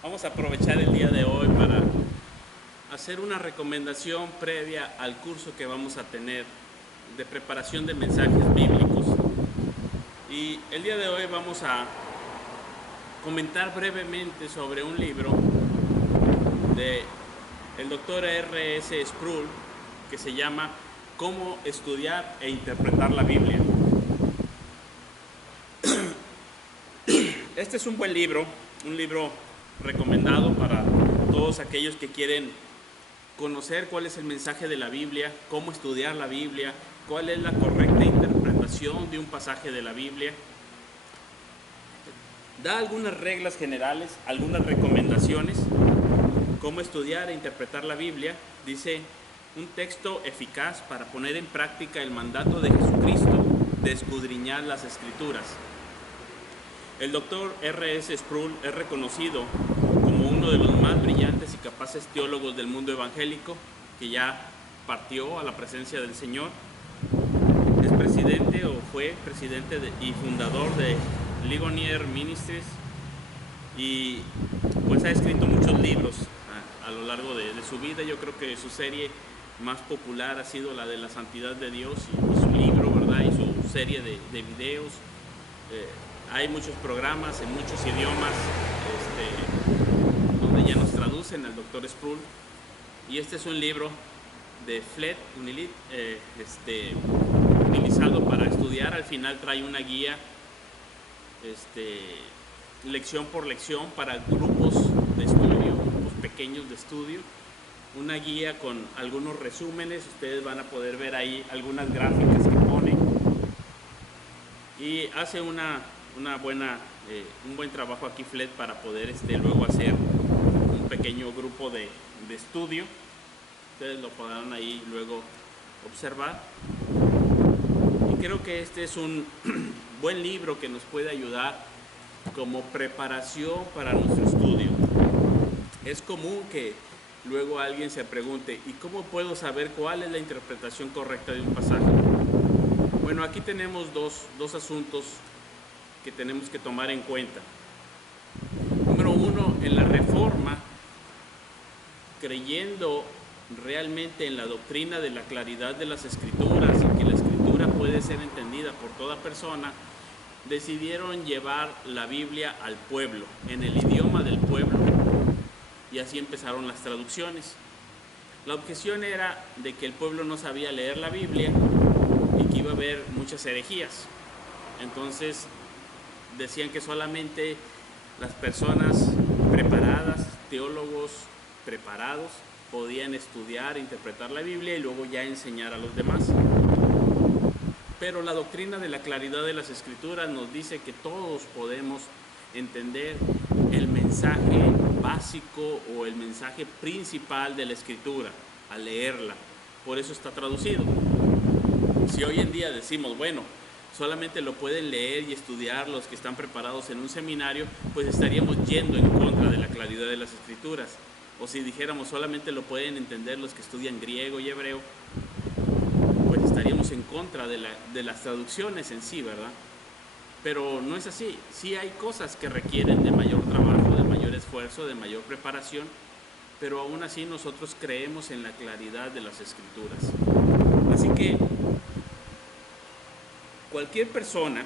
Vamos a aprovechar el día de hoy para hacer una recomendación previa al curso que vamos a tener de preparación de mensajes bíblicos. Y el día de hoy vamos a comentar brevemente sobre un libro de el doctor R.S. Sproul que se llama Cómo estudiar e interpretar la Biblia. Este es un buen libro, un libro recomendado para todos aquellos que quieren conocer cuál es el mensaje de la Biblia, cómo estudiar la Biblia, cuál es la correcta interpretación de un pasaje de la Biblia. Da algunas reglas generales, algunas recomendaciones, cómo estudiar e interpretar la Biblia. Dice, un texto eficaz para poner en práctica el mandato de Jesucristo de escudriñar las Escrituras. El doctor R.S. Sproul es reconocido como uno de los más brillantes y capaces teólogos del mundo evangélico, que ya partió a la presencia del Señor. Es presidente o fue presidente y fundador de Ligonier Ministries y pues ha escrito muchos libros a lo largo de su vida. Yo creo que su serie más popular ha sido la de la santidad de Dios y su libro, ¿verdad? Y su serie de videos. Hay muchos programas en muchos idiomas donde ya nos traducen al Dr. Sproul. Y este es un libro de FLET, utilizado para estudiar. Al final trae una guía, lección por lección para grupos de estudio, grupos pequeños de estudio. Una guía con algunos resúmenes. Ustedes van a poder ver ahí algunas gráficas que pone. Y hace un buen trabajo aquí FLET para poder luego hacer un pequeño grupo de estudio. Ustedes lo podrán ahí luego observar. Y creo que este es un buen libro que nos puede ayudar como preparación para nuestro estudio. Es común que luego alguien se pregunte, ¿y cómo puedo saber cuál es la interpretación correcta de un pasaje? Bueno, aquí tenemos dos asuntos que tenemos que tomar en cuenta. Número uno, en la Reforma, creyendo realmente en la doctrina de la claridad de las Escrituras y que la Escritura puede ser entendida por toda persona, decidieron llevar la Biblia al pueblo, en el idioma del pueblo, y así empezaron las traducciones. La objeción era de que el pueblo no sabía leer la Biblia y que iba a haber muchas herejías. Entonces decían que solamente las personas preparadas, teólogos preparados, podían estudiar e interpretar la Biblia y luego ya enseñar a los demás. Pero la doctrina de la claridad de las Escrituras nos dice que todos podemos entender el mensaje básico o el mensaje principal de la Escritura al leerla. Por eso está traducido. Si hoy en día decimos, bueno, solamente lo pueden leer y estudiar los que están preparados en un seminario, pues estaríamos yendo en contra de la claridad de las Escrituras. O si dijéramos solamente lo pueden entender los que estudian griego y hebreo, pues estaríamos en contra de las traducciones en sí, ¿verdad? Pero no es así. Sí hay cosas que requieren de mayor trabajo, de mayor esfuerzo, de mayor preparación, pero aún así nosotros creemos en la claridad de las Escrituras. Así que cualquier persona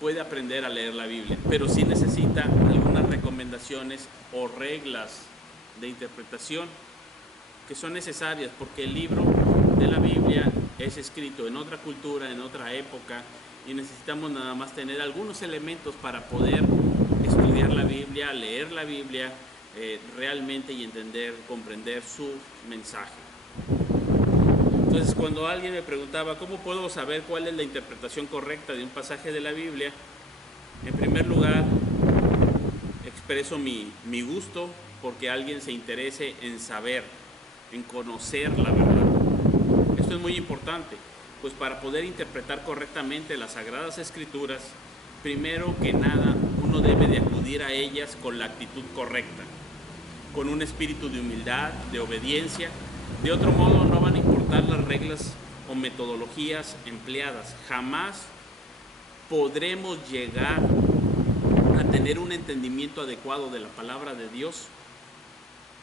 puede aprender a leer la Biblia, pero sí necesita algunas recomendaciones o reglas de interpretación que son necesarias, porque el libro de la Biblia es escrito en otra cultura, en otra época, y necesitamos nada más tener algunos elementos para poder estudiar la Biblia, leer la Biblia realmente y entender, comprender su mensaje. Entonces, cuando alguien me preguntaba, ¿cómo puedo saber cuál es la interpretación correcta de un pasaje de la Biblia? En primer lugar, expreso mi gusto porque alguien se interese en saber, en conocer la verdad. Esto es muy importante, pues para poder interpretar correctamente las Sagradas Escrituras, primero que nada, uno debe de acudir a ellas con la actitud correcta, con un espíritu de humildad, de obediencia. De otro modo, no van a importar las reglas o metodologías empleadas. Jamás podremos llegar a tener un entendimiento adecuado de la palabra de Dios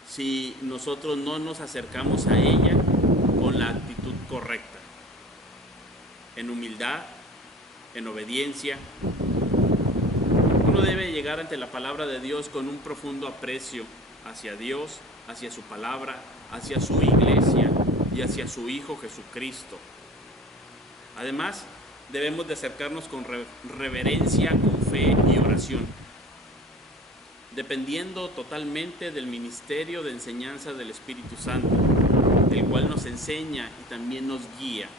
si nosotros no nos acercamos a ella con la actitud correcta, en humildad, en obediencia. Uno debe llegar ante la palabra de Dios con un profundo aprecio hacia Dios, hacia su palabra, hacia su iglesia y hacia su Hijo Jesucristo. Además, debemos de acercarnos con reverencia, con fe y oración, dependiendo totalmente del ministerio de enseñanza del Espíritu Santo, el cual nos enseña y también nos guía.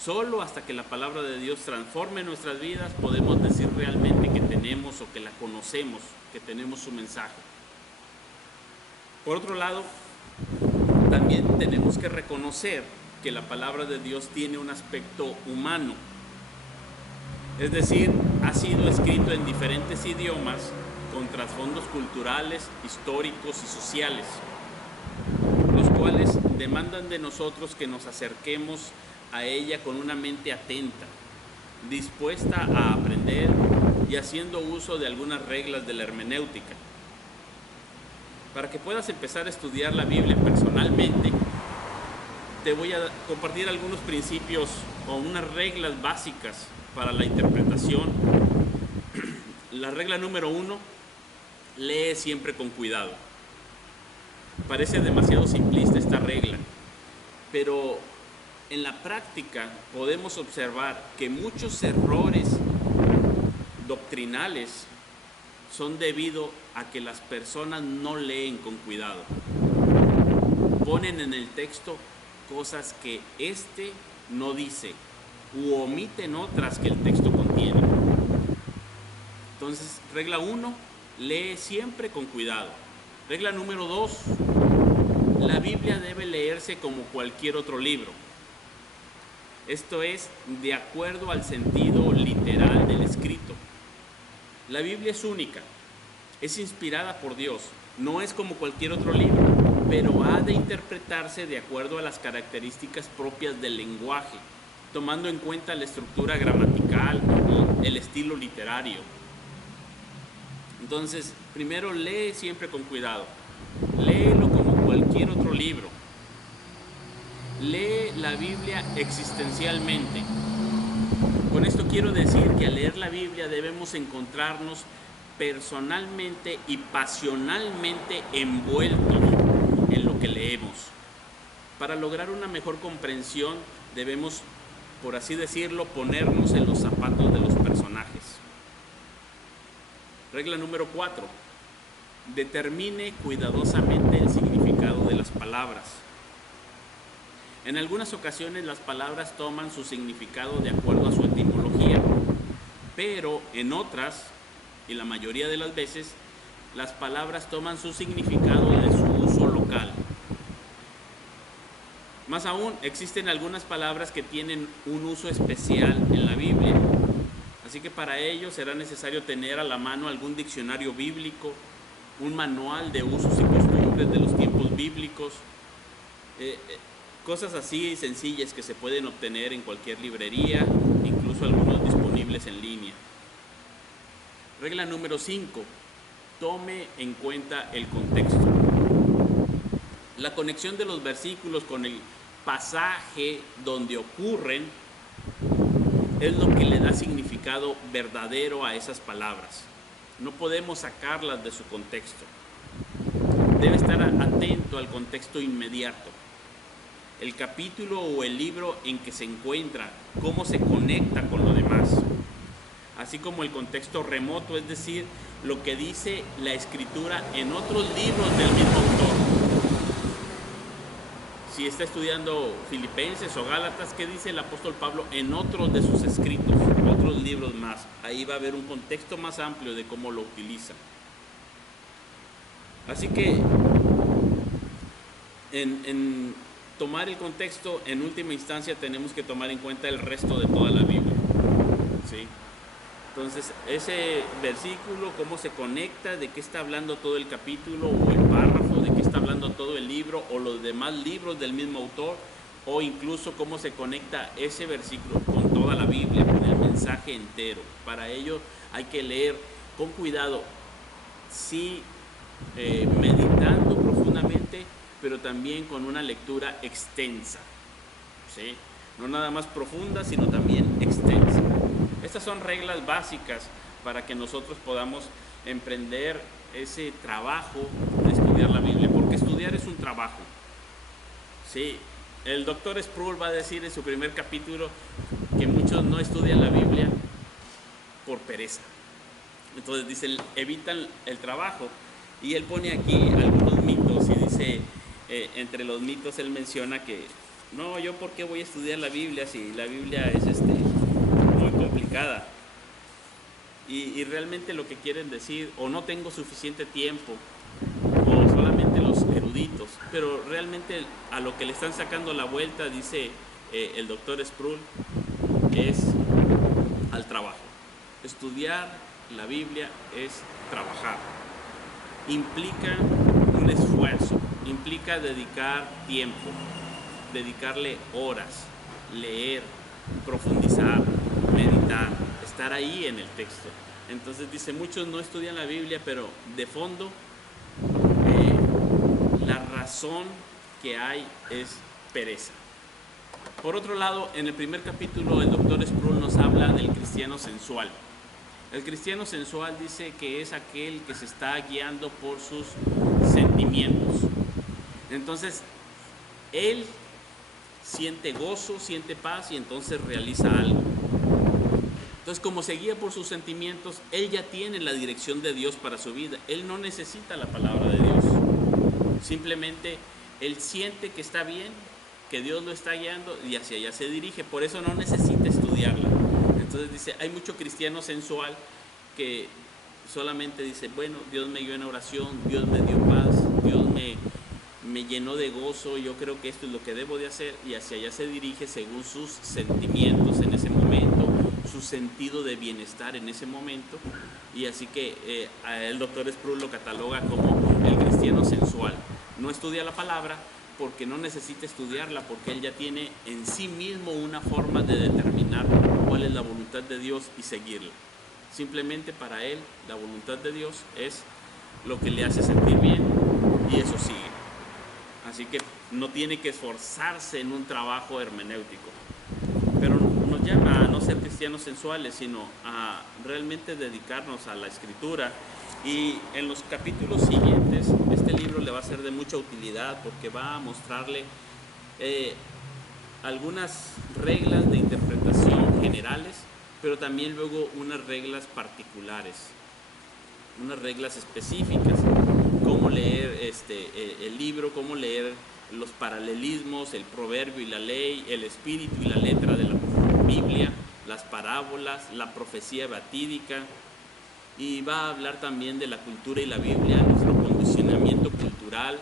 Solo hasta que la palabra de Dios transforme nuestras vidas podemos decir realmente que tenemos o que la conocemos, que tenemos su mensaje. Por otro lado, también tenemos que reconocer que la palabra de Dios tiene un aspecto humano. Es decir, ha sido escrito en diferentes idiomas con trasfondos culturales, históricos y sociales, los cuales demandan de nosotros que nos acerquemos a ella con una mente atenta, dispuesta a aprender y haciendo uso de algunas reglas de la hermenéutica. Para que puedas empezar a estudiar la Biblia personalmente, te voy a compartir algunos principios o unas reglas básicas para la interpretación. La regla número 1, lee siempre con cuidado. Parece demasiado simplista esta regla, pero en la práctica podemos observar que muchos errores doctrinales son debido a que las personas no leen con cuidado. Ponen en el texto cosas que éste no dice u omiten otras que el texto contiene. Entonces, regla 1, lee siempre con cuidado. Regla número 2, la Biblia debe leerse como cualquier otro libro. Esto es, de acuerdo al sentido literal del escrito. La Biblia es única, es inspirada por Dios, no es como cualquier otro libro, pero ha de interpretarse de acuerdo a las características propias del lenguaje, tomando en cuenta la estructura gramatical y el estilo literario. Entonces, primero lee siempre con cuidado, léelo como cualquier otro libro. Lee la Biblia existencialmente. Con esto quiero decir que al leer la Biblia debemos encontrarnos personalmente y pasionalmente envueltos en lo que leemos. Para lograr una mejor comprensión debemos, por así decirlo, ponernos en los zapatos de los personajes. Regla número 4. Determine cuidadosamente el significado de las palabras. En algunas ocasiones las palabras toman su significado de acuerdo a su etimología, pero en otras, y la mayoría de las veces, las palabras toman su significado de su uso local. Más aún, existen algunas palabras que tienen un uso especial en la Biblia, así que para ello será necesario tener a la mano algún diccionario bíblico, un manual de usos y costumbres de los tiempos bíblicos, cosas así sencillas que se pueden obtener en cualquier librería, incluso algunos disponibles en línea. Regla número 5. Tome en cuenta el contexto. La conexión de los versículos con el pasaje donde ocurren es lo que le da significado verdadero a esas palabras. No podemos sacarlas de su contexto. Debe estar atento al contexto inmediato. El capítulo o el libro en que se encuentra, cómo se conecta con lo demás, así como el contexto remoto, es decir, lo que dice la escritura en otros libros del mismo autor. Si está estudiando Filipenses o Gálatas, ¿qué dice el apóstol Pablo en otros de sus escritos, otros libros más? Ahí va a haber un contexto más amplio de cómo lo utiliza. Así que en tomar el contexto, en última instancia tenemos que tomar en cuenta el resto de toda la Biblia, ¿sí? Entonces, ese versículo, cómo se conecta, de qué está hablando todo el capítulo o el párrafo, de qué está hablando todo el libro o los demás libros del mismo autor, o incluso cómo se conecta ese versículo con toda la Biblia, con el mensaje entero. Para ello hay que leer con cuidado, sí, meditando profundamente, pero también con una lectura extensa, ¿sí? No nada más profunda, sino también extensa. Estas son reglas básicas para que nosotros podamos emprender ese trabajo de estudiar la Biblia, porque estudiar es un trabajo, ¿sí? El doctor Sproul va a decir en su primer capítulo que muchos no estudian la Biblia por pereza. Entonces dice, evitan el trabajo. Y él pone aquí algunos mitos y dice, entre los mitos él menciona que, no, yo por qué voy a estudiar la Biblia si la Biblia es muy complicada. Y realmente lo que quieren decir, o no tengo suficiente tiempo, o solamente los eruditos, pero realmente a lo que le están sacando la vuelta, dice el doctor Sproul, es al trabajo. Estudiar la Biblia es trabajar. Implica un esfuerzo, implica dedicar tiempo, dedicarle horas, leer, profundizar, meditar, estar ahí en el texto. Entonces dice, muchos no estudian la Biblia, pero de fondo la razón que hay es pereza. Por otro lado, en el primer capítulo el doctor Sproul nos habla del cristiano sensual. El cristiano sensual dice que es aquel que se está guiando por sus sentimientos. Entonces, él siente gozo, siente paz y entonces realiza algo. Entonces, como se guía por sus sentimientos, él ya tiene la dirección de Dios para su vida. Él no necesita la palabra de Dios. Simplemente él siente que está bien, que Dios lo está guiando y hacia allá se dirige. Por eso no necesita estudiarla. Entonces dice, hay mucho cristiano sensual que solamente dice, bueno, Dios me guió en oración, Dios me dio paz, Dios me llenó de gozo, yo creo que esto es lo que debo de hacer, y hacia allá se dirige según sus sentimientos en ese momento, su sentido de bienestar en ese momento, y así que el doctor Sproul lo cataloga como el cristiano sensual. No estudia la palabra porque no necesita estudiarla, porque él ya tiene en sí mismo una forma de determinar cuál es la voluntad de Dios y seguirla. Simplemente para él la voluntad de Dios es lo que le hace sentir bien y eso sigue. Así que no tiene que esforzarse en un trabajo hermenéutico. Pero nos llama a no ser cristianos sensuales, sino a realmente dedicarnos a la escritura. Y en los capítulos siguientes, este libro le va a ser de mucha utilidad porque va a mostrarle algunas reglas de interpretación generales, pero también luego unas reglas particulares, unas reglas específicas, cómo leer el libro, cómo leer los paralelismos, el proverbio y la ley, el espíritu y la letra de la Biblia, las parábolas, la profecía batídica, y va a hablar también de la cultura y la Biblia, nuestro condicionamiento cultural.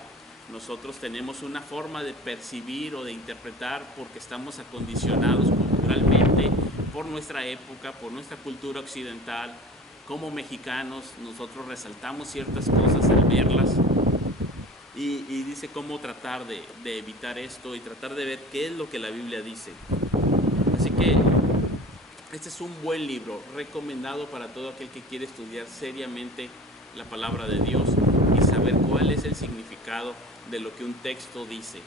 Nosotros tenemos una forma de percibir o de interpretar porque estamos acondicionados culturalmente por nuestra época, por nuestra cultura occidental. Como mexicanos nosotros resaltamos ciertas cosas al verlas y dice cómo tratar de evitar esto y tratar de ver qué es lo que la Biblia dice. Así que este es un buen libro, recomendado para todo aquel que quiere estudiar seriamente la palabra de Dios y saber cuál es el significado de lo que un texto dice.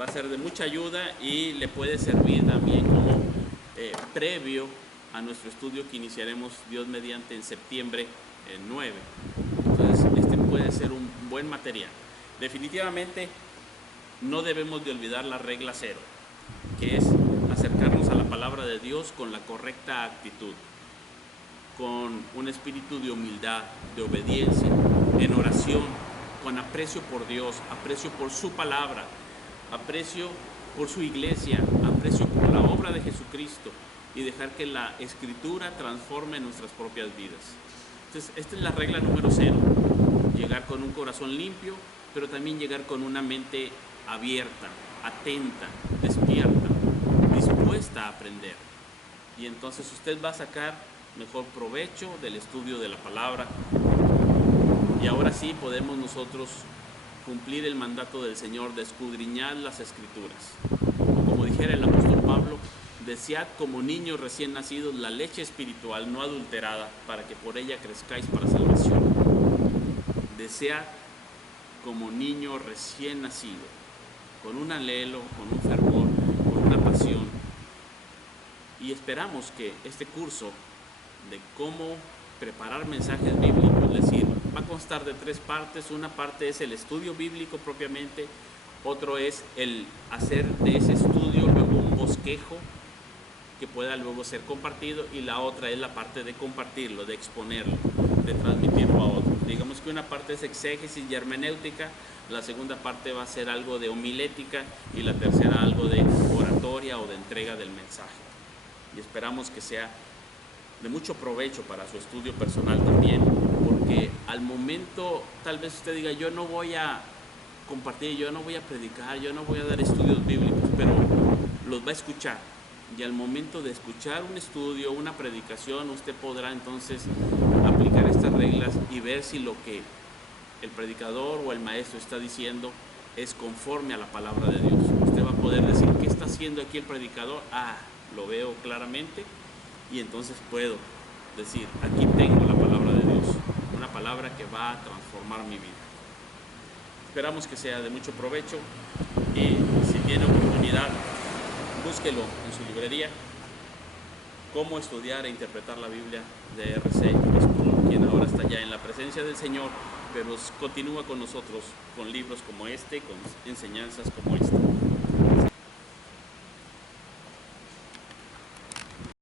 Va a ser de mucha ayuda y le puede servir también como previo a nuestro estudio que iniciaremos, Dios mediante, en septiembre 9. Entonces, este puede ser un buen material. Definitivamente no debemos de olvidar la regla 0, que es acercarnos a la palabra de Dios con la correcta actitud, con un espíritu de humildad, de obediencia, en oración, con aprecio por Dios, aprecio por su palabra, aprecio por su iglesia, aprecio por la obra de Jesucristo y dejar que la Escritura transforme nuestras propias vidas. Entonces, esta es la regla número 0, llegar con un corazón limpio, pero también llegar con una mente abierta, atenta, despierta, dispuesta a aprender. Y entonces usted va a sacar mejor provecho del estudio de la palabra. Y ahora sí podemos nosotros cumplir el mandato del Señor de escudriñar las Escrituras. Como dijera el apóstol Pablo, Desead como niños recién nacidos la leche espiritual no adulterada, para que por ella crezcáis para salvación. Desead como niño recién nacido, con un anhelo, con un fervor, con una pasión. Y esperamos que este curso de cómo preparar mensajes bíblicos les sirva. Va a constar de 3 partes. Una parte es el estudio bíblico propiamente, otro es el hacer de ese estudio luego un bosquejo que pueda luego ser compartido, y la otra es la parte de compartirlo, de exponerlo, de transmitirlo a otros. Digamos que una parte es exégesis y hermenéutica, la segunda parte va a ser algo de homilética y la tercera algo de oratoria o de entrega del mensaje. Y esperamos que sea de mucho provecho para su estudio personal también, porque al momento tal vez usted diga, yo no voy a compartir, yo no voy a predicar, yo no voy a dar estudios bíblicos, pero los va a escuchar. Y al momento de escuchar un estudio, una predicación, usted podrá entonces aplicar estas reglas y ver si lo que el predicador o el maestro está diciendo es conforme a la palabra de Dios. Usted va a poder decir, ¿qué está haciendo aquí el predicador? Lo veo claramente, y entonces puedo decir, aquí tengo la palabra de Dios, una palabra que va a transformar mi vida. Esperamos que sea de mucho provecho, y si tiene oportunidad, búsquelo en su librería, Cómo estudiar e interpretar la Biblia, de R.C. Sproul, quien ahora está ya en la presencia del Señor, pero continúa con nosotros con libros como este, con enseñanzas como esta.